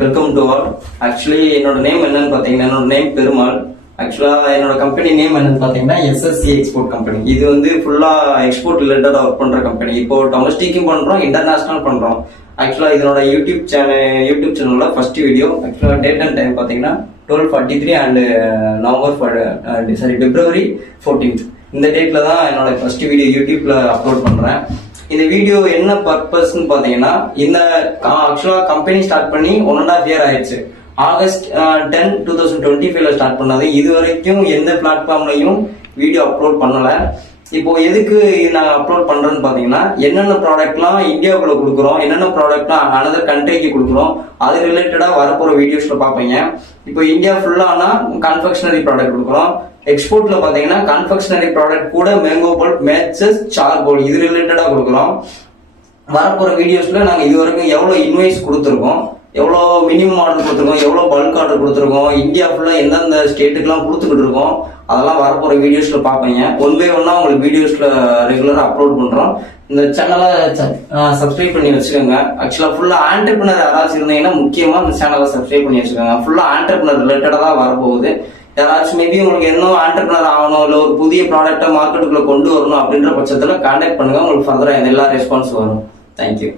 Welcome to all. Actually என்னோட name என்னன்னு பாத்தீங்கன்னா, என்னோட நேம் பெருமாள். ஆக்சுவலா என்னோட கம்பெனி நேம் என்னன்னு பாத்தீங்கன்னா எஸ்எஸ்சி எக்ஸ்போர்ட் கம்பெனி. இது வந்து ஃபுல்லா எக்ஸ்போர்ட் ரிலேட்டடா ஒர்க் பண்ற கம்பெனி. இப்போ டொமஸ்டிக்கும் பண்றோம், இன்டர்நேஷனல் பண்றோம். ஆக்சுவலா இதனோட யூடியூப் சேனல்ல ஃபர்ஸ்ட் வீடியோ. ஆக்சுவலா டேட் அண்ட் டைம் பாத்தீங்கன்னா 12:43 அண்ட் பிப்ரவரி 14th. இந்த டேட்ல தான் என்னோட ஃபர்ஸ்ட் வீடியோ யூடியூப்ல அப்லோட் பண்றேன். இந்த வீடியோ என்ன பர்பஸ்ன்னு பாத்தீங்கன்னா, இந்த ஆக்சுவலா கம்பெனி ஸ்டார்ட் பண்ணி 1.5 year ஆயிடுச்சு. ஆகஸ்ட் 10, 2025ல ஸ்டார்ட் பண்ணது. இது வரைக்கும் எந்த பிளாட்ஃபார்ம்லயும் வீடியோ அப்லோட் பண்ணல. இப்போ எதுக்கு நான் அப்லோட் பண்றேன்னு பாத்தீங்கன்னா, என்னென்ன ப்ராடக்ட்லாம் இந்தியாவுக்குள்ள கொடுக்குறோம், என்னென்ன ப்ராடக்ட்லாம் அனதர் கண்ட்ரிக்கு கொடுக்குறோம், அது ரிலேட்டடா வரப்போற வீடியோஸ்ல பாப்பீங்க. இப்போ இந்தியா ஃபுல்லானா கன்ஃபெக்ஷனரி ப்ராடக்ட் கொடுக்குறோம். எக்ஸ்போர்ட்ல பாத்தீங்கன்னா கன்ஃபெக்ஷனரி ப்ராடக்ட் கூட மேங்கோ போல்ட், மேட்சஸ், சார்கோல் இது ரிலேட்டடா கொடுக்குறோம். வரப்போற வீடியோஸ்ல நாங்க இது வரைக்கும் எவ்வளவு இன்வாய்ஸ் கொடுத்துருக்கோம், எவ்வளோ மினிமம் ஆர்டர் கொடுத்துருக்கோம், எவ்வளோ பல்க் ஆர்டர் கொடுத்துருக்கோம், இந்தியா ஃபுல்லா எந்தெந்த ஸ்டேட்டுக்குலாம் கொடுத்துக்கிட்டு இருக்கோம், அதெல்லாம் வரப்போற வீடியோஸ்ல பாப்பீங்க. ஒன் பை ஒன்னா உங்களுக்கு வீடியோஸ்ல ரெகுலரா அப்லோட் பண்றோம். இந்த சேனலை சப்ஸ்கிரைப் பண்ணி வச்சுக்கோங்க. ஆக்சுவலா ஃபுல்லா ஆண்டர்பிரினர் யாராச்சும் இருந்தீங்கன்னா முக்கியமா இந்த சேனலை சப்ஸ்கிரைப் பண்ணி வச்சுக்கோங்க. ஃபுல்லா ஆண்டர்பிரினர் ரிலேட்டடா தான் வரப்போகுது. யாராச்சும் மேபி உங்களுக்கு இன்னும் ஆண்டர்பிரினர் ஆகணும், இல்லை ஒரு புதிய ப்ராடக்டை மார்க்கெட்டுக்குள்ள கொண்டு வரணும் அப்படின்ற பட்சத்துல கான்டாக்ட் பண்ணுங்க. உங்களுக்கு ஃபர்தரா எல்லா ரெஸ்பான்ஸ் வரும். தேங்க்யூ.